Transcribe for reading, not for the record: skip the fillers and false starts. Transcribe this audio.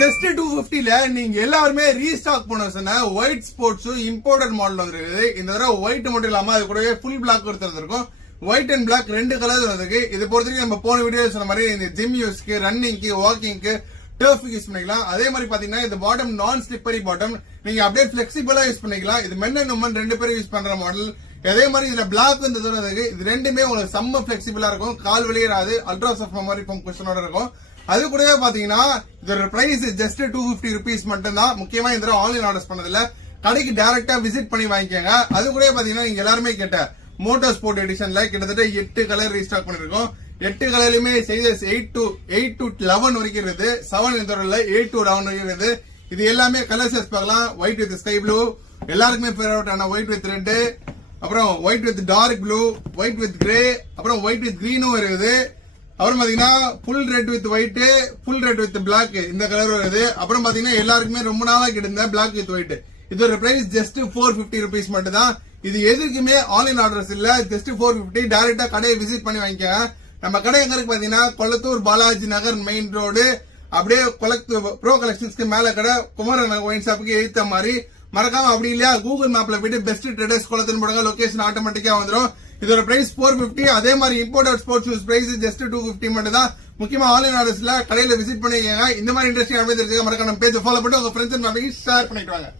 Just 250ல நீங்க எல்லாருமே restock பண்ண சொன்ன ஒயிட் ஸ்போர்ட்ஸ் இம்போர்ட்டட் மாடல் வந்துருக்கு. இந்த தடவை ஒயிட் மட்டும் இல்லாம அது கூடவே ஃபுல் பிளாக் இருக்கும். ஒயிட் அண்ட் பிளாக் ரெண்டு கலர் வந்திருக்கு. இது பொறுத்தவரைக்கும் நம்ம போன வீடியோ சொன்ன மாதிரி இந்த ஜிம் யூஸ்க்கு, ரன்னிங்க்கு, வாக்கிங்க்கு, டர்ஃப்க்கு யூஸ் பண்ணிக்கலாம். அதே மாதிரி பாத்தீங்கன்னா இந்த பாட்டம் நான் ஸ்லிப்பரி பாட்டம், நீங்க அப்படியே பிளெக்சிபிளா யூஸ் பண்ணிக்கலாம். இது மென் அண்ட் உமன் ரெண்டு பேரும் யூஸ் பண்ற மாடல். அதே மாதிரி இதுல பிளாக் இருக்கு. இது ரெண்டுமே உங்களுக்கு செம்ம பிளெக்சிபிளா இருக்கும், கால் வெளியேறாது, அல்ட்ரா சாஃப்ட் மாதிரி குஷனோட இருக்கும். அது கூடவே பாத்தீங்கன்னா இதோட பிரைஸ் ஜஸ்ட் 250 rupees மட்டும் தான். முக்கியமா இந்த ஆன்லைன் ஆர்டர்ஸ் பண்ணதுல கடைக்கு டைரக்டா விசிட் பண்ணி வாங்கிக்கோங்க. அது கூட பாத்தீங்கன்னா நீங்க எல்லாருமே கேட்ட மோட்டார் ஸ்போர்ட் எடிஷன்ல கிட்டத்தட்ட 8 கலர் ரீஸ்டாக் பண்ணிருக்கோம். 8 கலர்லயுமே சைஸஸ் 8 to 11 வரைக்கும் இருக்குது. 7 இந்த 8 to 11 வரைக்கும் இருக்குது. இது எல்லாமே கலர் செட்ஸ் பார்க்கலாம். ஒயிட் வித் ஸ்கை ப்ளூ, எல்லாருக்குமே ஃபேவரட் ஆன ஒயிட் வித் ரெட், அப்புறம் white with dark blue, white with grey, அப்புறம் ஒயிட் வித் கிரீனும் இருக்குது. அப்புறம் பாத்தீங்கன்னா full red with white, full red with black இந்த கலர் வருது. அப்புறம் பாத்தீங்கன்னா எல்லாருக்குமே ரொம்ப நாளா கிட்ட பிளாக் வித் ஒயிட். இதோட பிரைஸ் ஜஸ்ட் 450 rupees மட்டும் தான். இது எதுக்குமே ஆன்லைன் ஆர்டர்ஸ் இல்ல, ஜஸ்ட் 450. டைரக்டா கடையை விசிட் பண்ணி வாங்கிக்க. நம்ம கடை எங்க இருக்கு பாத்தீங்கன்னா கொளத்தூர் பாலாஜி நகர் மெயின் ரோடு, அப்படியே ப்ரோ கலெக்ஷன்ஸ்க்கு மேல கடை, குமரன் ஒயின் ஷாப்புக்கு எழுத்த மாதிரி. மறக்காம அப்படி இல்லையா கூகுள் மேப்ல போயிட்டு பெஸ்ட் ட்ரேடர்ஸ் கொளத்தூர் போடுங்க, லொகேஷன் ஆட்டோமேட்டிக்கா வந்துடும். இதோட பிரைஸ் 450. அதே மாதிரி imported sports shoes price just 250 மட்டும் தான். முக்கியமா ஆன்லைன் ஆர்டர்ஸ்ல கடையில விசிட் பண்ணிக்கங்க. இந்த மாதிரி இன்ட்ரெஸ்டிங் அப்டேட் தெரிஞ்சுக்க மறக்காம பேஜ் ஃபாலோ பண்ணிட்டு உங்க ஃப்ரெண்ட்ஸ் அண்ட் ஃபேமிலிக்கு ஷேர் பண்ணிட்டு வாங்க.